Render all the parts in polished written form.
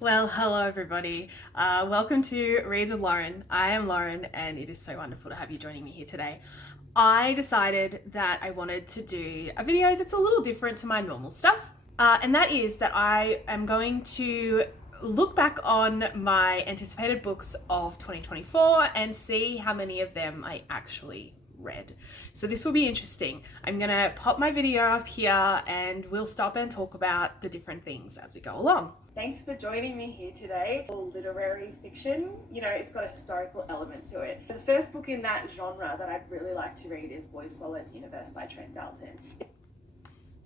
Well, hello everybody. Welcome to Reads with Lauren. I am Lauren, and it is so wonderful to have you joining me here today. I decided that I wanted to do a video that's a little different to my normal stuff, and that is that I am going to look back on my anticipated books of 2024 and see how many of them I actually read. So this will be interesting. I'm gonna pop my video up here and we'll stop and talk about the different things as we go along. Thanks for joining me here today. Literary fiction, it's got a historical element to it. The first book in that genre that I'd really like to read is Boy Swallows Universe by Trent Dalton.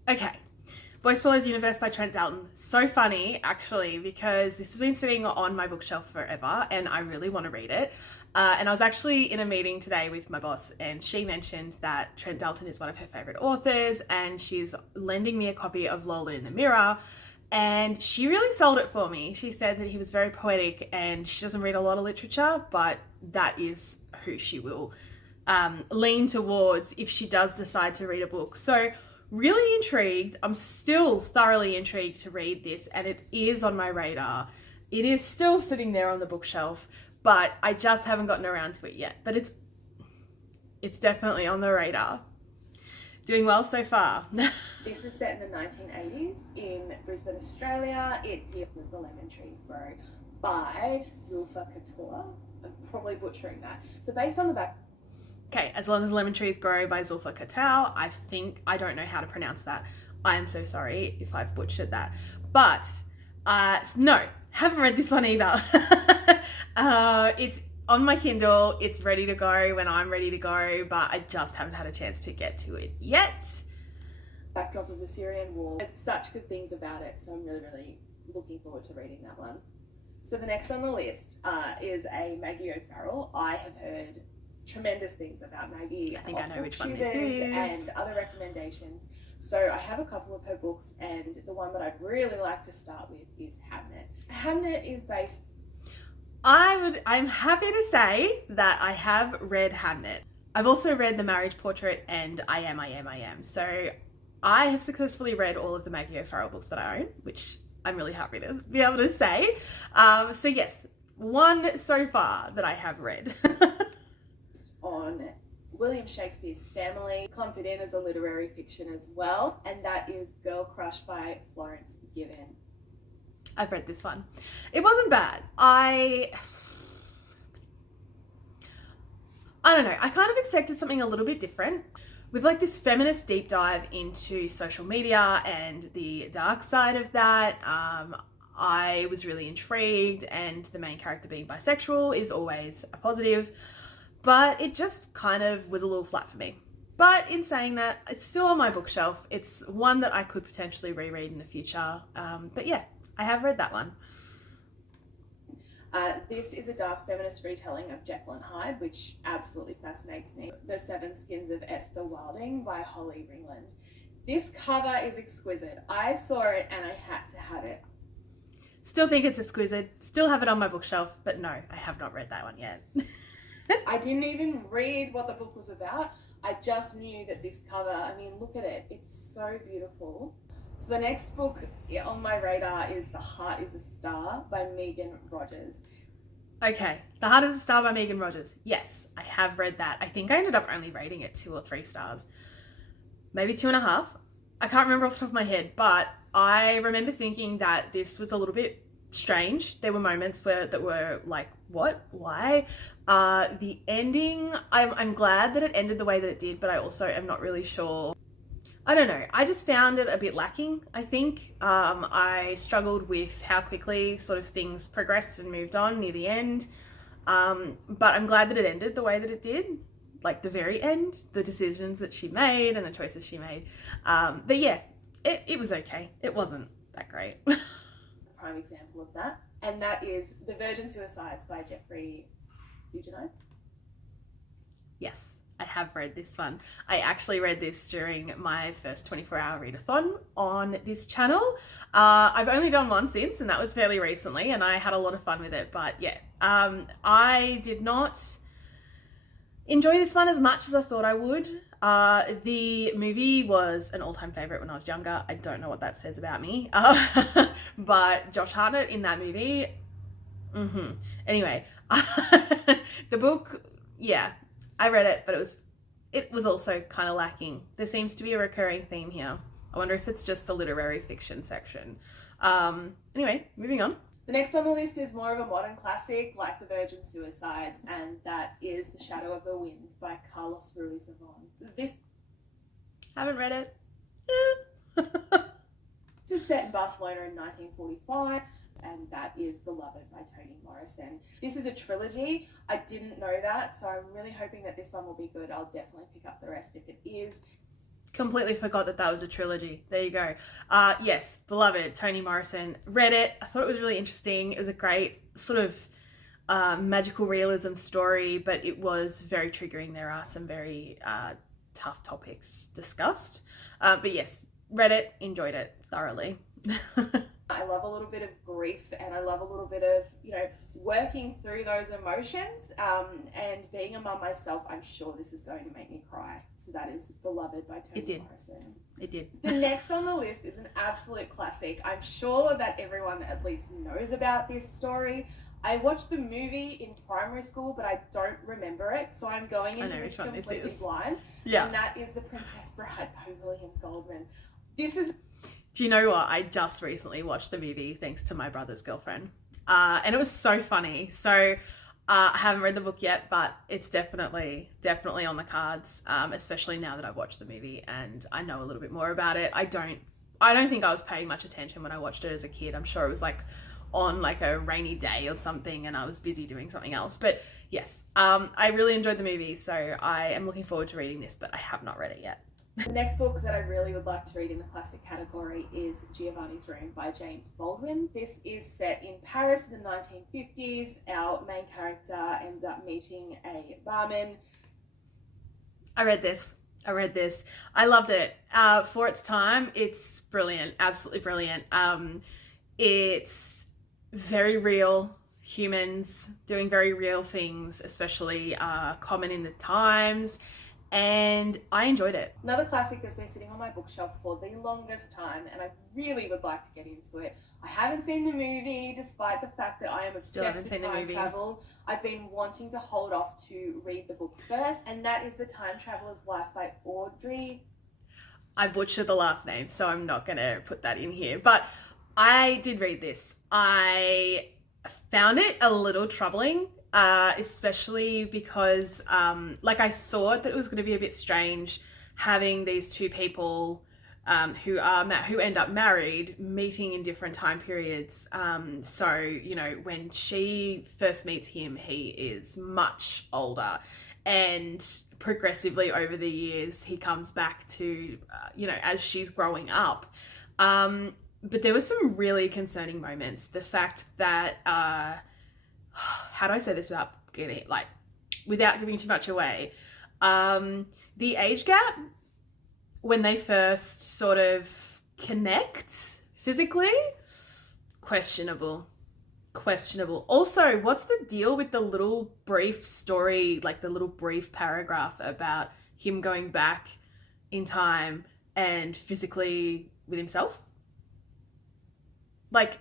Okay. Boy Swallows Universe by Trent Dalton. So funny, actually, because this has been sitting on my bookshelf forever and I really want to read it. And I was actually in a meeting today with my boss, and she mentioned that Trent Dalton is one of her favorite authors, and she's lending me a copy of Lola in the Mirror. And she really sold it for me. She said that he was very poetic, and she doesn't read a lot of literature, but that is who she will lean towards if she does decide to read a book. So really intrigued. I'm still thoroughly intrigued to read this, and it is on my radar. It is still sitting there on the bookshelf, but I just haven't gotten around to it yet. But it's definitely on the radar. Doing well so far. This is set in the 1980s in Brisbane, Australia. It deals with The Lemon Trees Grow by Zulfa Katoor. I'm probably butchering that. So based on the back... Okay, As Long as Lemon Trees Grow by Zulfa Katoor. I don't know how to pronounce that. I am so sorry if I've butchered that. But, no, haven't read this one either. It's on my Kindle. It's ready to go when I'm ready to go, but I just haven't had a chance to get to it yet. Backdrop of the Syrian War. There's such good things about it, so I'm really looking forward to reading that one. So the next on the list is a Maggie O'Farrell. I have heard tremendous things about Maggie. I think I know which one this is. And other recommendations. So I have a couple of her books, and the one that I'd really like to start with is Hamnet. Hamnet is based... I'm happy to say that I have read Hamnet. I've also read The Marriage Portrait and I Am. So I have successfully read all of the Maggie O'Farrell books that I own, which I'm really happy to be able to say. So yes, one so far that I have read. On William Shakespeare's family, clump it in as a literary fiction as well, and that is Girl Crush by Florence Given. I've read this one. It wasn't bad. I don't know. I kind of expected something a little bit different with like this feminist deep dive into social media and the dark side of that. I was really intrigued, and the main character being bisexual is always a positive, but it just kind of was a little flat for me. But in saying that, it's still on my bookshelf. It's one that I could potentially reread in the future. But yeah, I have read that one. This is a dark feminist retelling of Jekyll and Hyde, which absolutely fascinates me. The Seven Skins of Esther Wilding by Holly Ringland. This cover is exquisite. I saw it and I had to have it. Still think it's exquisite. Still have it on my bookshelf, but no, I have not read that one yet. I didn't even read what the book was about. I just knew that this cover, look at it. It's so beautiful. So the next book on my radar is The Heart is a Star by Megan Rogers. Okay, The Heart is a Star by Megan Rogers. Yes, I have read that. I think I ended up only rating it 2 or 3 stars. Maybe 2.5. I can't remember off the top of my head, but I remember thinking that this was a little bit strange. There were moments that were like, what? Why? The ending, I'm glad that it ended the way that it did, but I also am not really sure. I don't know. I just found it a bit lacking, I think. I struggled with how quickly sort of things progressed and moved on near the end. But I'm glad that it ended the way that it did. Like the very end, the decisions that she made and the choices she made. But yeah, it was okay. It wasn't that great. Prime example of that. And that is The Virgin Suicides by Jeffrey Eugenides. Yes. I have read this one. I actually read this during my first 24-hour readathon on this channel. I've only done one since, and that was fairly recently, and I had a lot of fun with it. But yeah, I did not Enjoy this one as much as I thought I would. The movie was an all-time favorite when I was younger. I don't know what that says about me. But Josh Hartnett in that movie, Anyway, the book, yeah, I read it, but it was also kind of lacking. There seems to be a recurring theme here. I wonder if it's just the literary fiction section. Anyway, moving on. The next on the list is more of a modern classic, like The Virgin Suicides, and that is The Shadow of the Wind by Carlos Ruiz Zafón. This Haven't read it. is set in Barcelona in 1945, and that is Beloved by Toni Morrison. This is a trilogy. I didn't know that, so I'm really hoping that this one will be good. I'll definitely pick up the rest if it is. Completely forgot that was a trilogy. There you go. Yes, Beloved, Toni Morrison. Read it. I thought it was really interesting. It was a great sort of magical realism story, but it was very triggering. There are some very tough topics discussed. But yes, read it, enjoyed it thoroughly. I love a little bit of grief, and I love a little bit of, working through those emotions. And being a mum myself, I'm sure this is going to make me cry. So that is Beloved by Toni Morrison. It did. The next on the list is an absolute classic. I'm sure that everyone at least knows about this story. I watched the movie in primary school, but I don't remember it. So I'm going into this completely blind. Yeah. And that is The Princess Bride by William Goldman. Do you know what? I just recently watched the movie thanks to my brother's girlfriend. And it was so funny. So I haven't read the book yet, but it's definitely on the cards, especially now that I've watched the movie and I know a little bit more about it. I don't think I was paying much attention when I watched it as a kid. I'm sure it was like on like a rainy day or something and I was busy doing something else. But yes, I really enjoyed the movie. So I am looking forward to reading this, but I have not read it yet. The next book that I really would like to read in the classic category is Giovanni's Room by James Baldwin. This is set in Paris in the 1950s. Our main character ends up meeting a barman. I read this. I loved it. For its time, it's brilliant. Absolutely brilliant. It's very real. Humans doing very real things, especially common in the times. And I enjoyed it. Another classic that's been sitting on my bookshelf for the longest time, and I really would like to get into it. I haven't seen the movie, despite the fact that I am obsessed with time travel. I've been wanting to hold off to read the book first, and that is The Time Traveler's Wife by Audrey. I butchered the last name, so I'm not going to put that in here. But I did read this. I found it a little troubling. Especially because, I thought that it was going to be a bit strange having these two people who end up married meeting in different time periods. So, when she first meets him, he is much older, and progressively over the years, he comes back to, as she's growing up. But there were some really concerning moments. The fact that, how do I say this without giving too much away? The age gap when they first sort of connect physically, questionable. Also, what's the deal with the little brief story, like the little brief paragraph about him going back in time and physically with himself? Like,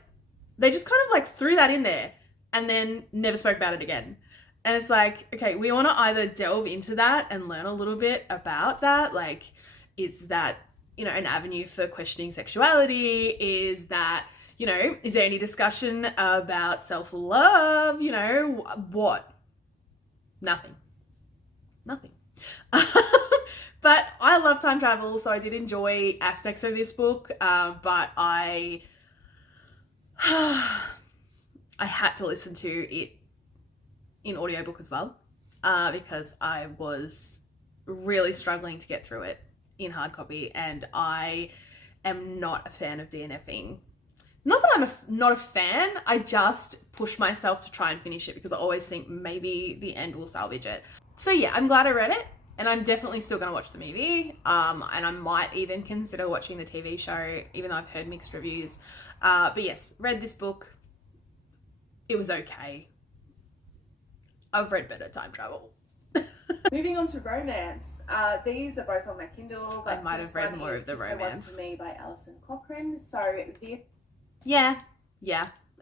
they just kind of threw that in there and then never spoke about it again. And it's like, okay, we want to either delve into that and learn a little bit about that. Like, is that, an avenue for questioning sexuality? Is that, is there any discussion about self-love? What? Nothing. But I love time travel, so I did enjoy aspects of this book. But I had to listen to it in audiobook as well, because I was really struggling to get through it in hard copy, and I am not a fan of DNFing. Not that I'm not a fan, I just push myself to try and finish it because I always think maybe the end will salvage it. So yeah, I'm glad I read it, and I'm definitely still going to watch the movie, and I might even consider watching the TV show, even though I've heard mixed reviews. But yes, read this book. It was okay. I've read better time travel. The Moving on to romance. These are both on my Kindle. But I might have read more of the Kiss Her romance. Once for Me by Alison Cochrane. So this Yeah,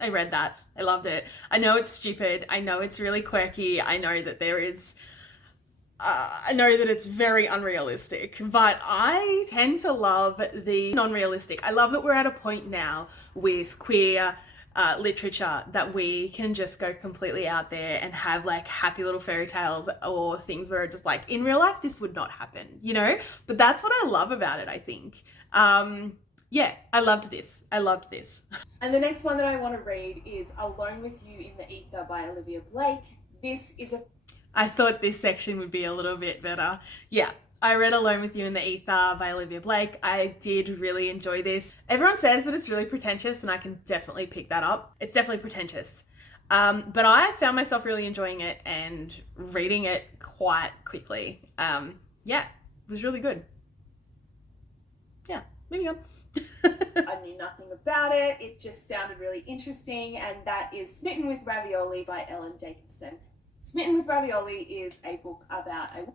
I read that. I loved it. I know it's stupid. I know it's really quirky. I know that there is. I know that it's very unrealistic, but I tend to love the non-realistic. I love that we're at a point now with queer literature that we can just go completely out there and have like happy little fairy tales or things where it's just like in real life this would not happen, you know? But that's what I love about it, I think. Yeah, I loved this. And the next one that I want to read is Alone with You in the Ether by Olivia Blake. This is a I thought this section would be a little bit better. Yeah, I read Alone with You in the Ether by Olivia Blake. I did really enjoy this. Everyone says that it's really pretentious, and I can definitely pick that up. It's definitely pretentious. But I found myself really enjoying it and reading it quite quickly. Yeah, it was really good. Yeah, moving on. I knew nothing about it. It just sounded really interesting, and that is Smitten with Ravioli by Ellen Jacobson. Smitten with Ravioli is a book about a...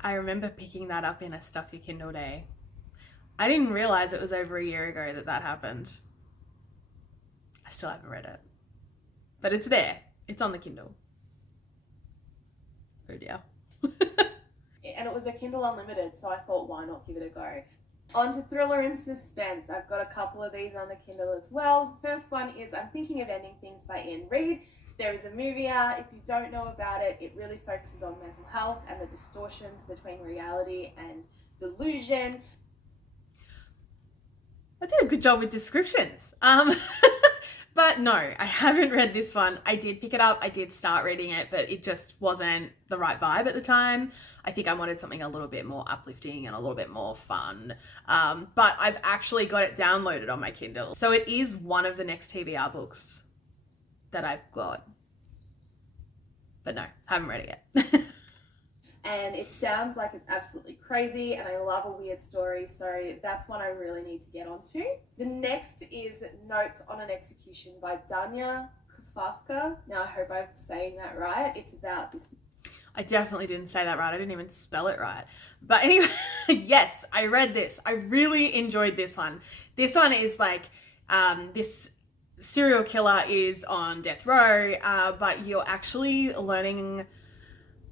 I remember picking that up in a Stuff Your Kindle day. I didn't realize it was over a year ago that happened. I still haven't read it. But it's there. It's on the Kindle. Oh dear. And it was a Kindle Unlimited, so I thought, why not give it a go? On to thriller and suspense. I've got a couple of these on the Kindle as well. The first one is I'm Thinking of Ending Things by Anne Reid. There is a movie out. If you don't know about it, it really focuses on mental health and the distortions between reality and delusion. I did a good job with descriptions. But no, I haven't read this one. I did pick it up. I did start reading it, but it just wasn't the right vibe at the time. I think I wanted something a little bit more uplifting and a little bit more fun. But I've actually got it downloaded on my Kindle. So it is one of the next TBR books that I've got. But no, haven't read it yet. And it sounds like it's absolutely crazy, and I love a weird story, so that's one I really need to get onto. The next is Notes on an Execution by Danya Kufafka. Now, I hope I'm saying that right. It's about this... I definitely didn't say that right. I didn't even spell it right. But anyway, yes, I read this. I really enjoyed this one. This one is like, this serial killer is on death row, but you're actually learning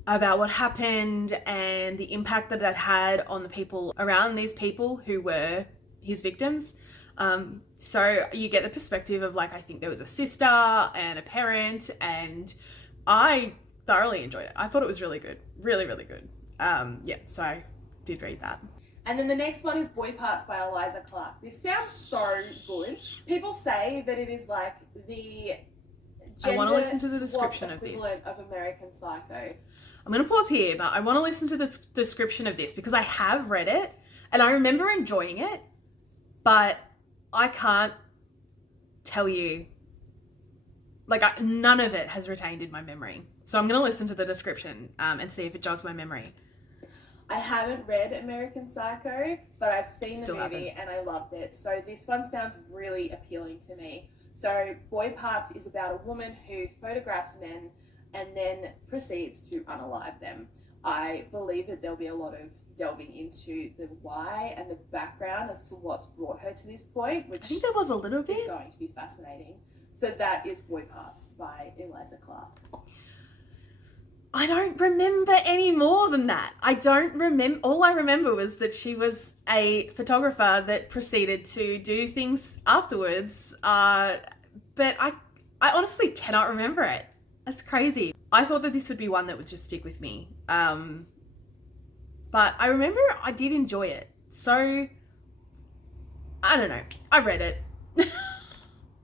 about what happened and the impact that that had on the people around these people who were his victims. So you get the perspective of like, I think there was a sister and a parent, and I thoroughly enjoyed it. I thought it was really good. Really, really good. Yeah, so I did read that. And then the next one is Boy Parts by Eliza Clark. This sounds so good. People say that it is like the I want to listen to the description of this. Equivalent of American Psycho. I'm going to pause here, but I want to listen to the description of this because I have read it and I remember enjoying it, but I can't tell you, like none of it has retained in my memory. So I'm going to listen to the description and see if it jogs my memory. I haven't read American Psycho, but I've seen Still the movie and I loved it. So this one sounds really appealing to me. So Boy Parts is about a woman who photographs men and then proceeds to unalive them. I believe that there'll be a lot of delving into the why and the background as to what's brought her to this point, which I think there was a little is bit. going to be fascinating. So that is Boy Parts by Eliza Clark. I don't remember any more than that. I don't remember. All I remember was that she was a photographer that proceeded to do things afterwards. But I honestly cannot remember it. That's crazy. I thought that this would be one that would just stick with me. But I remember I did enjoy it. So, I don't know. I read it.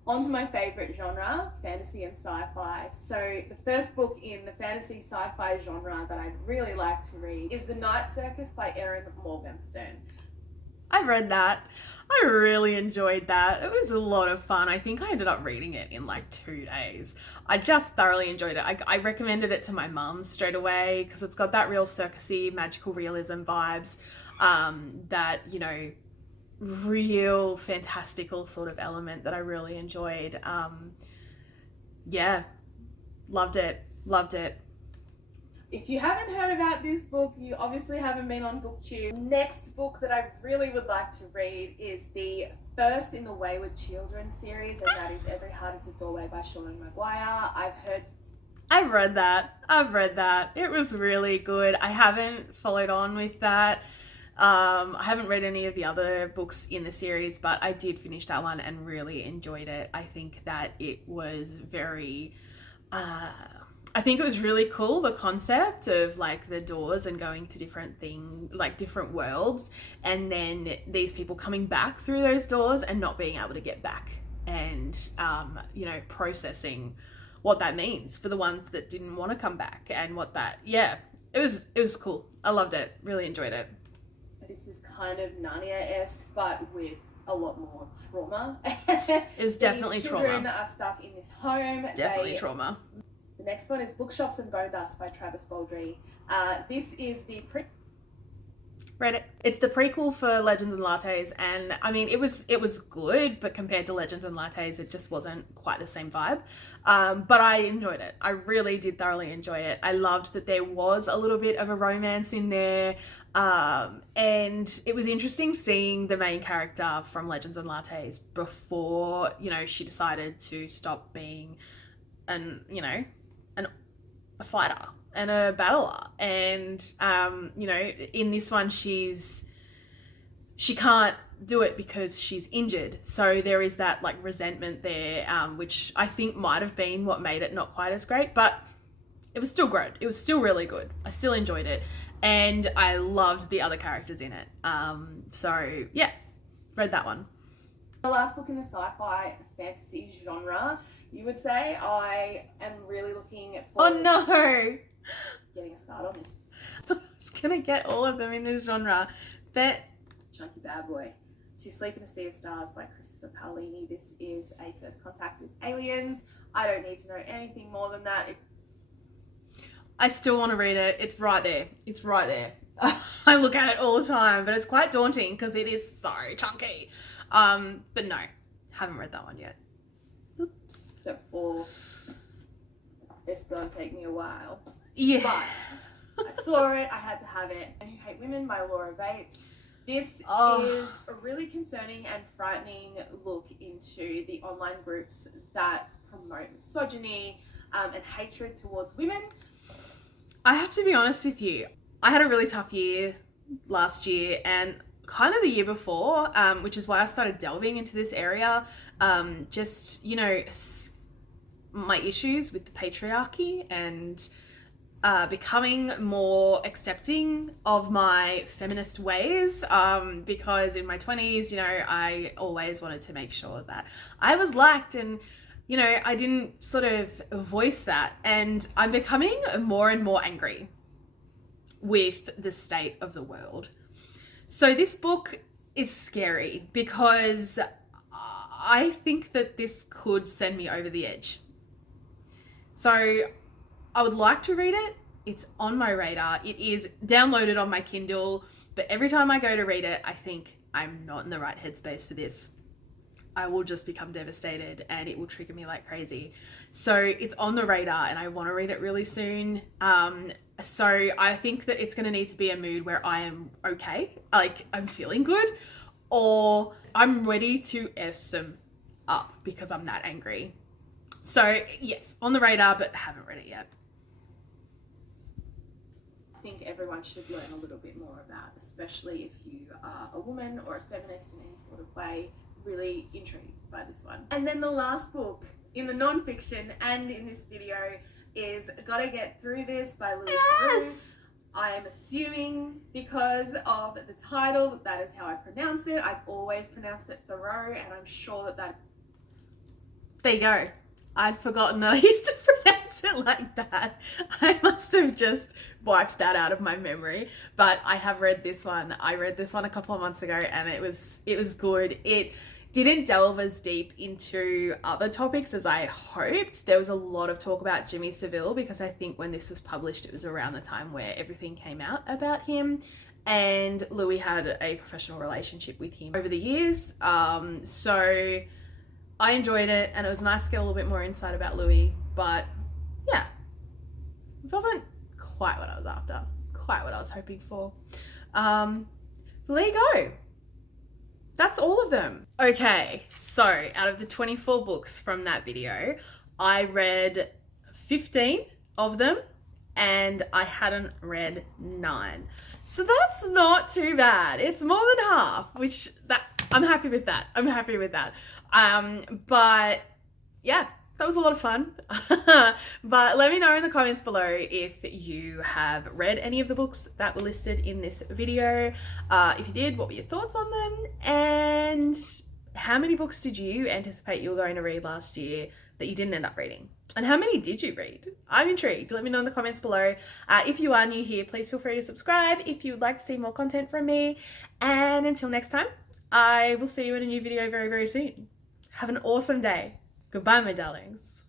On to my favourite genre, fantasy and sci-fi. So the first book in the fantasy sci-fi genre that I'd really like to read is The Night Circus by Erin Morgenstern. I read that. I really enjoyed that. It was a lot of fun. I think I ended up reading it in like 2 days. I just thoroughly enjoyed it. I recommended it to my mum straight away because it's got that real circusy, magical realism vibes, that, you know, real fantastical sort of element that I really enjoyed. Yeah, loved it. If you haven't heard about this book, you obviously haven't been on BookTube. Next book that I really would like to read is the first in the Wayward Children series, and that is Every Heart is a Doorway by Seanan McGuire. I've read that. It was really good. I haven't followed on with that. I haven't read any of the other books in the series, but I did finish that one and really enjoyed it. I think that it was very... I think it was really cool, the concept of like the doors and going to different things, like different worlds, and then these people coming back through those doors and not being able to get back, and processing what that means for the ones that didn't want to come back, and it was cool. I loved it, really enjoyed it. This is kind of Narnia-esque, but with a lot more trauma. It's definitely trauma. Children are stuck in this home. Definitely trauma. The next one is Bookshops and Bone Dust by Travis Baldree. This is the Read it. It's the prequel for Legends and Lattes, and I mean it was good, but compared to Legends and Lattes, it just wasn't quite the same vibe. But I enjoyed it. I really did thoroughly enjoy it. I loved that there was a little bit of a romance in there, and it was interesting seeing the main character from Legends and Lattes before she decided to stop being a fighter and a battler, and in this one she can't do it because she's injured, so there is that like resentment there, which I think might have been what made it not quite as great, but it was still great. It was still really good. I still enjoyed it, and I loved the other characters in it. So yeah, read that one. The last book in the sci-fi fantasy genre, you would say. I am really looking forward to getting a start on this. I was gonna get all of them in this genre, but Chunky Bad Boy. To Sleep in a Sea of Stars by Christopher Paolini. This is a first contact with aliens. I don't need to know anything more than that. I still want to read it. It's right there. I look at it all the time, but it's quite daunting because it is so chunky. But no, haven't read that one yet. Oops. Except for it's gonna take me a while. Yeah. But I saw it, I had to have it. And Who Hate Women by Laura Bates. This is a really concerning and frightening look into the online groups that promote misogyny and hatred towards women. I have to be honest with you. I had a really tough year last year and kind of the year before, which is why I started delving into this area. My issues with the patriarchy and becoming more accepting of my feminist ways, because in my 20s, I always wanted to make sure that I was liked, and I didn't sort of voice that, and I'm becoming more and more angry with the state of the world. So this book is scary because I think that this could send me over the edge. So I would like to read it. It's on my radar. It is downloaded on my Kindle, but every time I go to read it, I think I'm not in the right headspace for this. I will just become devastated and it will trigger me like crazy. So it's on the radar and I want to read it really soon. So I think that it's going to need to be a mood where I am okay, like I'm feeling good, or I'm ready to F some up because I'm that angry. So yes, on the radar, but haven't read it yet. I think everyone should learn a little bit more about, especially if you are a woman or a feminist in any sort of way. Really intrigued by this one. And then the last book in the non-fiction and in this video is Gotta Get Through This by Louise Yes! Theroux. I am assuming because of the title that is how I pronounce it. I've always pronounced it Thoreau, and I'm sure that There you go. I'd forgotten that I used to pronounce it like that. I must have just wiped that out of my memory. But I have read this one. I read this one a couple of months ago and it was good. It didn't delve as deep into other topics as I hoped. There was a lot of talk about Jimmy Savile because I think when this was published, it was around the time where everything came out about him. And Louis had a professional relationship with him over the years. So I enjoyed it and it was nice to get a little bit more insight about Louis, but yeah, it wasn't quite what I was after, quite what I was hoping for. But there you go. That's all of them. Okay, so out of the 24 books from that video, I read 15 of them and I hadn't read 9. So that's not too bad. It's more than half, which I'm happy with that. I'm happy with that. But yeah, that was a lot of fun. But let me know in the comments below if you have read any of the books that were listed in this video. If you did, what were your thoughts on them? And how many books did you anticipate you were going to read last year that you didn't end up reading? And how many did you read? I'm intrigued. Let me know in the comments below. If you are new here, please feel free to subscribe if you would like to see more content from me. And until next time, I will see you in a new video very, very soon. Have an awesome day. Goodbye, my darlings.